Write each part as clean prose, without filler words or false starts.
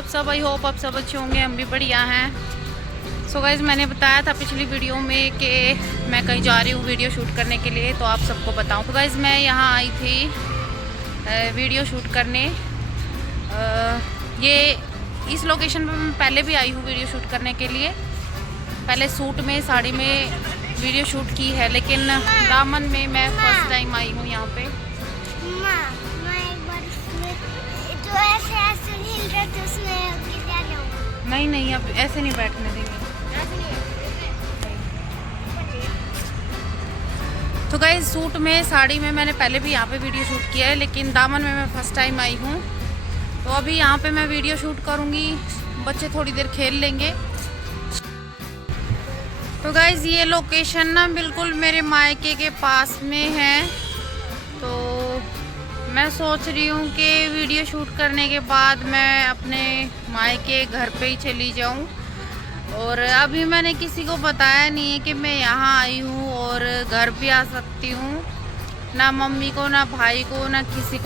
आप सब? I hope आप सब अच्छे होंगे, हम भी बढ़िया हैं। सो गाइज, मैंने बताया था पिछली वीडियो में कि मैं कहीं जा रही हूँ वीडियो शूट करने के लिए, तो आप सबको बताऊँ। तो गाइज मैं यहाँ आई थी वीडियो शूट करने। ये इस लोकेशन पर मैं पहले भी आई हूँ वीडियो शूट करने के लिए। पहले सूट में, साड़ी में वीडियो शूट की है, लेकिन दामन में मैं फर्स्ट टाइम आई हूँ यहाँ पे। जो ऐसे हिल रहे थे उसमें गिर जाना। नहीं, अब ऐसे नहीं बैठने देंगे। तो गाइस, सूट में, साड़ी में मैंने पहले भी यहाँ पे वीडियो शूट किया है, लेकिन दामन में मैं फर्स्ट टाइम आई हूँ। तो अभी यहाँ पे मैं वीडियो शूट करूँगी, बच्चे थोड़ी देर खेल लेंगे। तो गाइस, ये लोकेशन ना बिल्कुल मेरे मायके के पास में है। तो मैं सोच रही हूँ कि वीडियो शूट करने के बाद मैं अपने मायके घर पे ही चली जाऊँ। और अभी मैंने किसी को बताया नहीं है कि मैं यहाँ आई हूँ, और घर भी आ सकती हूँ। ना मम्मी को, ना भाई को, ना किसी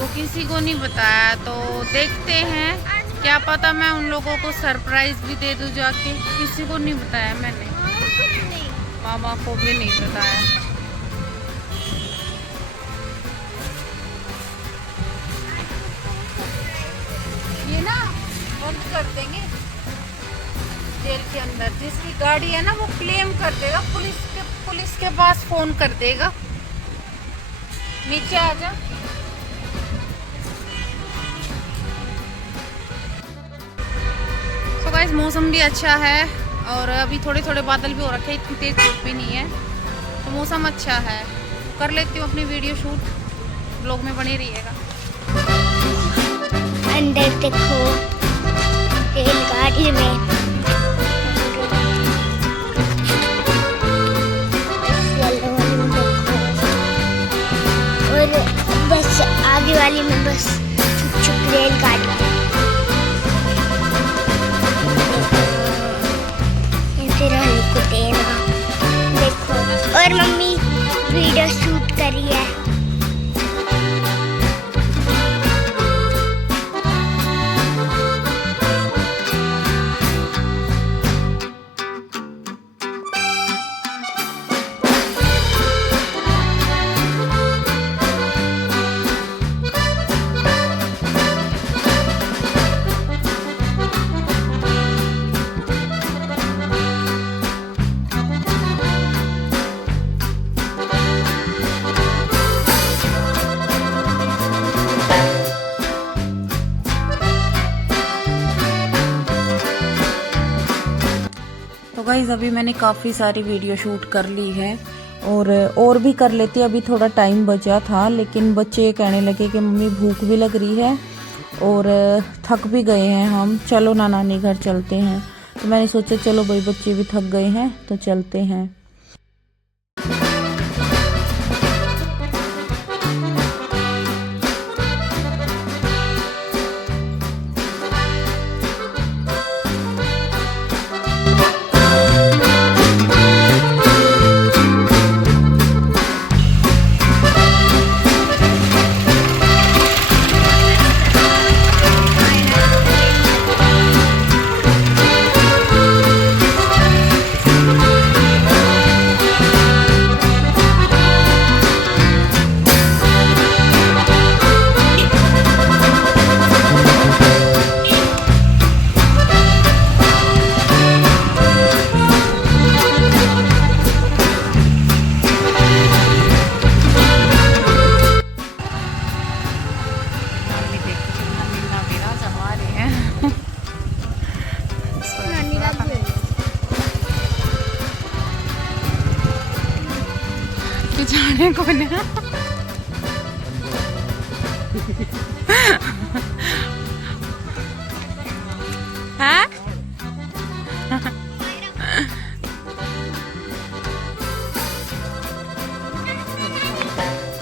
को नहीं बताया। तो देखते हैं, क्या पता मैं उन लोगों को सरप्राइज भी दे दूँ जाके। किसी को नहीं बताया मैंने, मामा को भी नहीं बताया। ये ना बंद कर देंगे जेल के अंदर। जिसकी गाड़ी है ना वो क्लेम कर देगा, पुलिस के पास फोन कर देगा। नीचे आ जा। तो गाइस, मौसम भी अच्छा है और अभी थोड़े थोड़े बादल भी हो रखे हैं, इतनी तेज धूप भी नहीं है। तो मौसम अच्छा है। कर लेती हूँ अपनी वीडियो शूट, ब्लॉग में बने रहिएगा। अंदर देखो रेलगाड़ी में और बस आगे वाली में बस चुप रेलगाड़ी। फिर को देना देखो। और मम्मी वीडियो शूट करी है। गाइस, अभी मैंने काफ़ी सारी वीडियो शूट कर ली है और भी कर लेती। अभी थोड़ा टाइम बचा था, लेकिन बच्चे कहने लगे कि मम्मी भूख भी लग रही है और थक भी गए हैं हम, चलो ना नानी घर चलते हैं। तो मैंने सोचा चलो भाई, बच्चे भी थक गए हैं तो चलते हैं। जाने को नहीं है।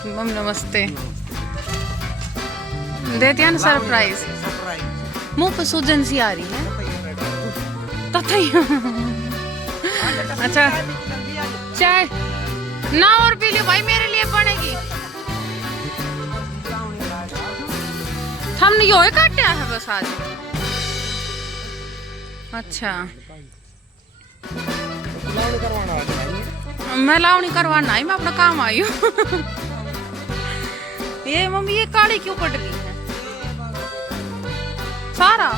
मम नमस्ते। देते हैं ना सरप्राइज। मुंह पे सूजन सी आ रही है। तथा अच्छा, चाय ना और पी लियो भाई, मेरे लिए बनेगी। हमने यो काटा है बस आज। अच्छा लावणी करवाना है। मैं लावणी करवाना ही, मैं अपना काम आई हूँ। ये मम्मी ये काली क्यों पड़ रही है सारा?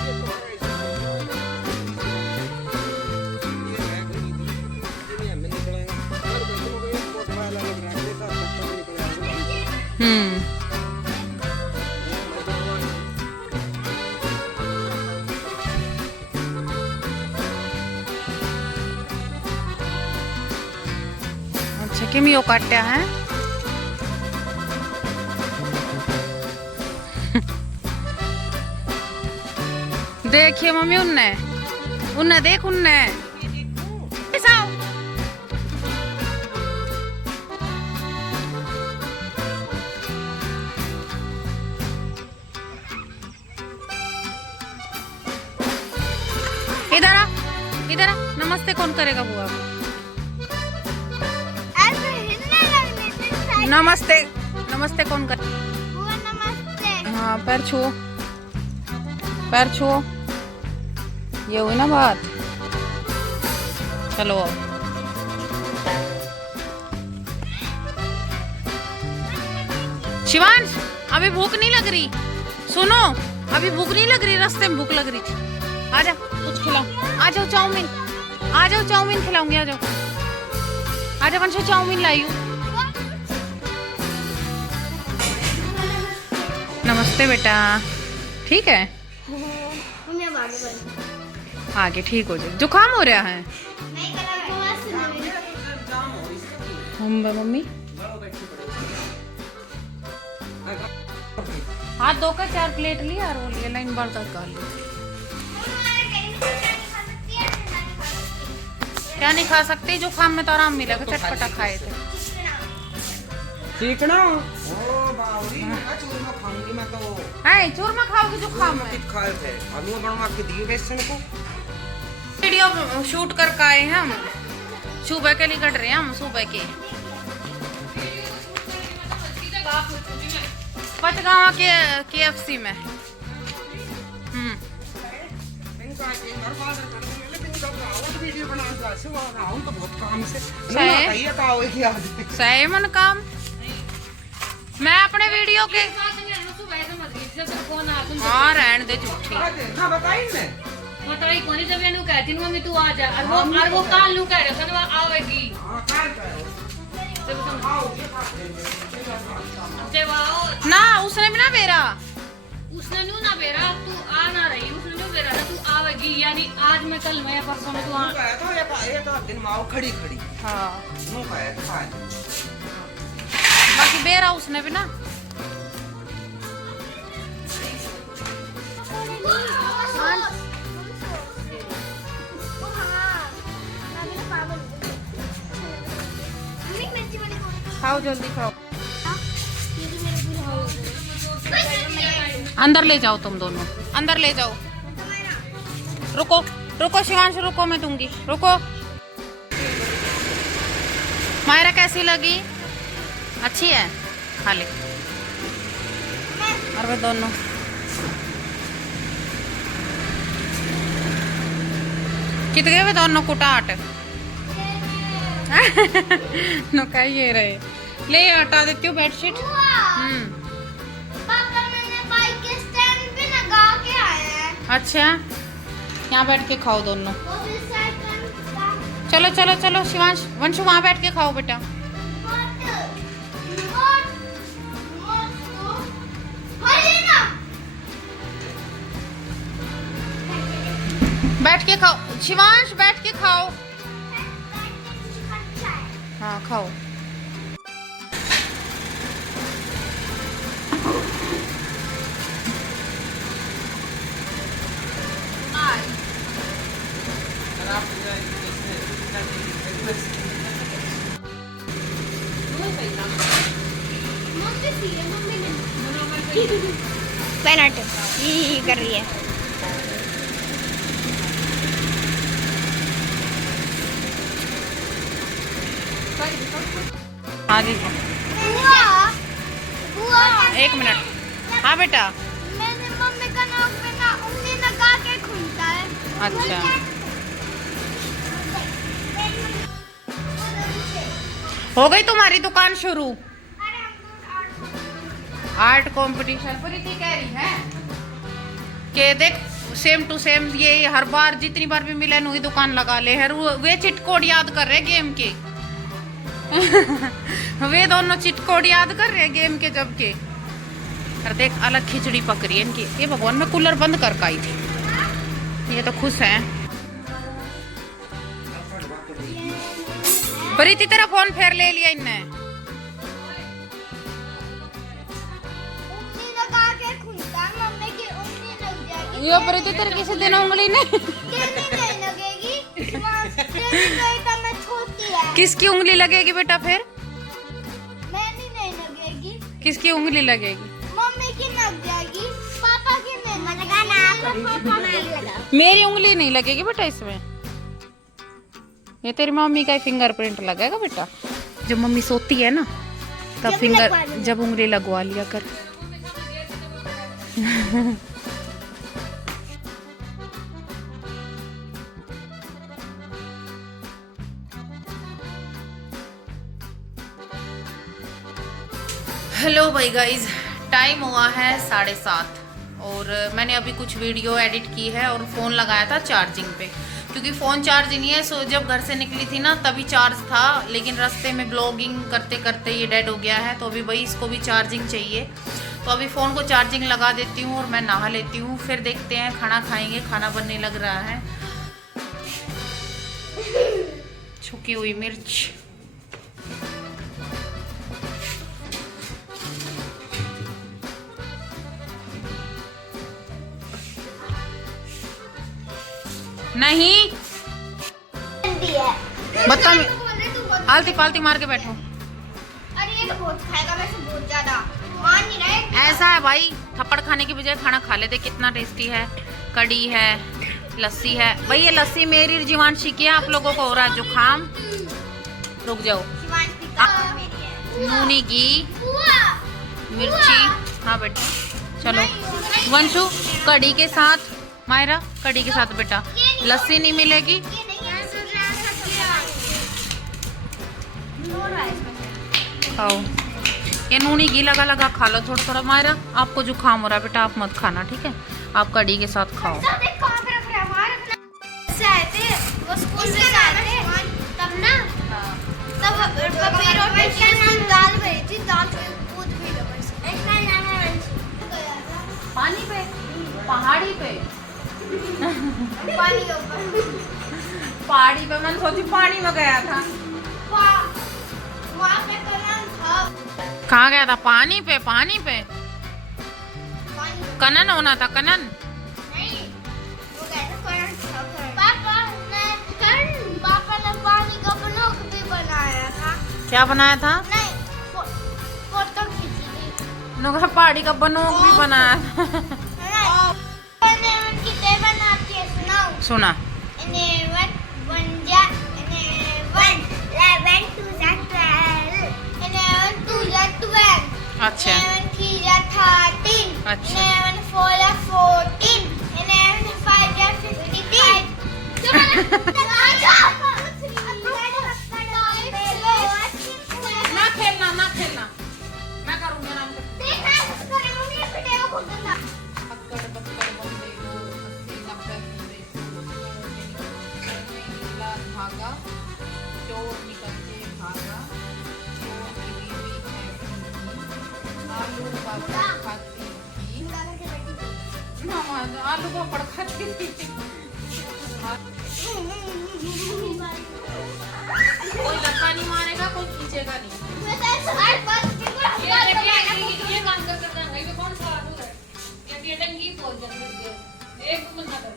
अच्छा किमियो काट्या है। देखिए मम्मी उनने उनने देख उनने इधर आ, इधर आ। नमस्ते कौन करेगा बुआ? ऐसे हिलने लगने से नमस्ते नमस्ते कौन कर? बुआ नमस्ते। हाँ पैर छुओ, पैर छुओ। ये हुई ना बात। चलो शिवांश अभी भूख नहीं लग रही? सुनो अभी भूख नहीं लग रही, रास्ते में भूख लग रही थी। आ जाओ कुछ खिलाओ, आ जाओ चाउमीन, आ जाओ चाउमीन खिलाऊंगी, आ जाओ आ जाओ। वंशु चाउमीन लाई हूँ। नमस्ते बेटा, ठीक है? आगे ठीक हो जाए। जुकाम हो रहा है मम्मी? हाथ धोकर 4 प्लेट लिया और वो लिए लाइन बार तक कर ली। क्या नहीं खा सकते? जुकाम में तो आराम मिलेगा, चटपटा खाए थे। सीखना ओ बावरी मैं चूरमा खाऊंगी मैं तो। है चूरमा खाओगे जुकाम में? कित खाए थे आलू बनवा के दिए बेसन को। वीडियो शूट करके आए हैं हम, सुबह के लिए कट रहे हैं हम, सुबह के पचगावा के KFC में। सही मन काम। मैं अपने वीडियो के हाँ रहने दे झूठी। बताई कोनी जब एनु कहती नु मम्मी तू आ जा और वो काल नु कह रहा था वो आवेगी। ना उसने भी ना बेरा, उसने नु ना बेरा, तू आ ना रही, उसने नु बेरा ना तू आवेगी, यानी आज में कल में परसों में तू आ। ये तो दिन माओ खड़ी खड़ी। हाँ नु खाए खाए बाकी बेरा उसने भी ना। खाओ जल्दी खाओ, अंदर ले जाओ तुम दोनों, अंदर ले जाओ। रुको रुको शिवांश रुको, मैं दूंगी, रुको। मायरा कैसी लगी? अच्छी है? खा ले। और वे दोनों कित गए वे दोनों कुटाट? नो क्या ये रहे, ले हटा देती हूँ बेडशीट। पापा मैंने बाइक के स्टैंड पे लगा के आए हैं। अच्छा यहाँ बैठ के खाओ दोनों। वो भी साइकिल चलो चलो चलो शिवांश वंशु वहाँ बैठ के खाओ बेटा। बैठ के खाओ शिवांश, बैठ के खाओ। हाँ खाओ। पेनल्टी ये कर रही है। हाँ जी बुआ बुआ एक मिनट। हाँ बेटा मैंने मम्मी का नाक पे ना उंगली लगा के घूमता है। अच्छा, हो गई तुम्हारी दुकान शुरू? आर्ट कंपटीशन प्रीति कह रही है कि देख सेम टू सेम ये हर बार जितनी बार भी मिले वही दुकान लगा ले है। वे चिट कोड याद कर रहे गेम के वे दोनों चिट कोड याद कर रहे गेम के जब के। और देख अलग खिचड़ी पक रही है इनकी। ये भगवान मैं कूलर बंद करके आई थी। ये तो खुश हैं। प्रीति तेरा फोन फेर ले लिया इनने। यो प्रीति तेरे किसी दिन उंगली नहीं किसकी उंगली लगेगी बेटा फिर? नहीं लगेगी। किसकी उंगली लगेगी? मम्मी की लग जाएगी, पापा की नहीं लगाना। मेरी उंगली नहीं लगेगी बेटा इसमें। ये तेरी मम्मी का फिंगरप्रिंट लगेगा बेटा। जब मम्मी सोती है ना तब फिंगर जब उंगली लगवा लिया कर। हेलो भाई गाइज, टाइम हुआ है 7:30 और मैंने अभी कुछ वीडियो एडिट की है और फ़ोन लगाया था चार्जिंग पे, क्योंकि फ़ोन चार्ज नहीं है। सो जब घर से निकली थी ना तभी चार्ज था, लेकिन रास्ते में ब्लॉगिंग करते करते ये डेड हो गया है। तो अभी भाई इसको भी चार्जिंग चाहिए, तो अभी फ़ोन को चार्जिंग लगा देती हूँ और मैं नहा लेती हूँ। फिर देखते हैं, खाना खाएंगे। खाना बनने लग रहा है। छुकी हुई मिर्च, नहीं बदतमीज आलती पालती मार के बैठो। अरे ये तो बहुत खाएगा वैसे, बहुत ज्यादा मान नहीं रहे। ऐसा है भाई, थप्पड़ खाने की बजाय खाना खा लेते। कितना टेस्टी है। कड़ी है, लस्सी है। भाई ये लस्सी मेरी जीवांशी की है। आप लोगों को हो रहा है जुकाम, रुक जाओ। नूनी घी मिर्ची, हाँ बेटा चलो। वंशु कड़ी के साथ, मायरा कड़ी के साथ बेटा। लस्सी नहीं मिलेगी। खाओ, ये नूनी घी लगा लगा खा लो थोड़ा थोड़ा। मायरा आपको जुकाम हो रहा है बेटा, आप मत खाना ठीक है। आप कड़ी के साथ खाओ। पानी पे, पहाड़ी पे, पहाड़ी पे। मैंने सोची पानी में गया था। कहाँ गया था? पानी पे, पानी पे। कनन होना था, कनन। पापा ने पानी का ब्लॉग भी बनाया था। क्या बनाया था? नहीं, फोटो खींची थी। नुकरा पहाड़ी का बनोग भी बनाया था। सुना अच्छा अच्छा। ना खेलना, ना खेलना, मैं करूँगी आराम से। भागा चोर निकल के भागा, चोर की बीवी है आलू पापड़ खाती थी। आलू पापड़ खाती थी। कोई लड़का नहीं मारेगा, कोई खींचेगा नहीं। ये काम कर करता है। ये कौन सा आलू है? ये टंकी बोल दे। एक बंदा कर।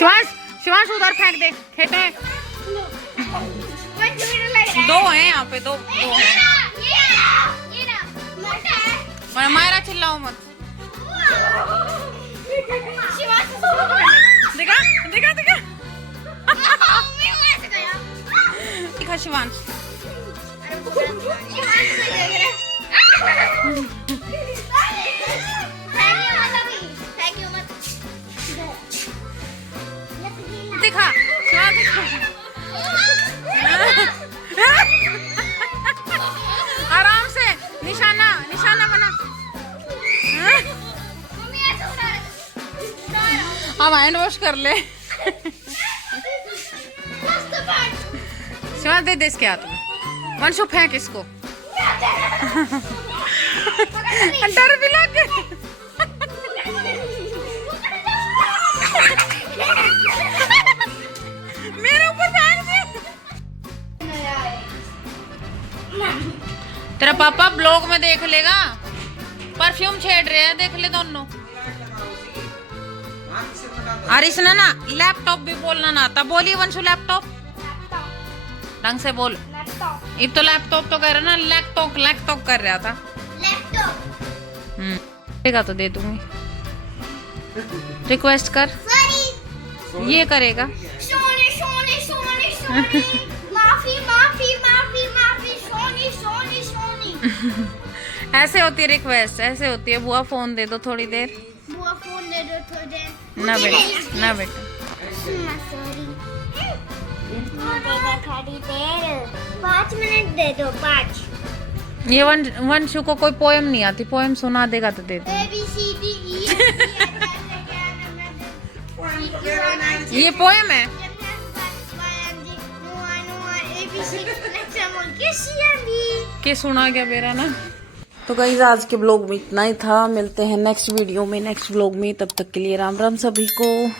शिवांश उधर फेंक दे खेत में। दो हैं यहाँ पे, दो हैं। मायरा चिल्लाओ मत। दिखा दिखा दिखा दिखा शिवांश। दिखा आराम से निशाना निशाना बना। अब हैंड वॉश कर ले। शिवांश दे इसके हाथ में। वंशु फेंक इसको। डर भी लग गया। मेरे ऊपर फेंक दिया। तेरा पापा ब्लॉग में देख लेगा। परफ्यूम छेड़ रहे हैं, देख ले दोनों। और इसने ना लैपटॉप भी बोलना ना आता। बोलिए वंशु लैपटॉप ढंग से बोल। अब तो लैपटॉप तो कह रहा ना, लैपटॉप लैपटॉप कर रहा था। देगा तो दे दूंगी। रिक्वेस्ट कर। ये करेगा। माफी माफी माफी माफी सोनी सोनी सोनी। ऐसे होती है रिक्वेस्ट, ऐसे होती है। बुआ फोन दे दो थोड़ी देर। बुआ फोन दे दो थोड़ी देर। ना बेटा ना बेटा। सॉरी थोड़ी देर 5 मिनट दे दो 5। ये वंशु को कोई पोएम नहीं आती, पोएम सुना देगा तो दे दो। ये पोएम है। के सुना गया मेरा ना। तो गाइस आज के ब्लॉग में इतना ही था। मिलते हैं नेक्स्ट वीडियो में, नेक्स्ट ब्लॉग में। तब तक के लिए राम राम सभी को।